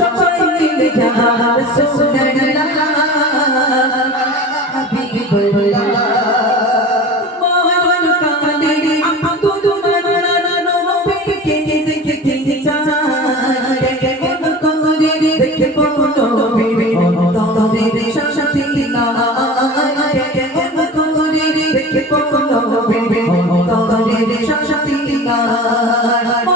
সবাই মিলে যাহার সুন্দর Oh,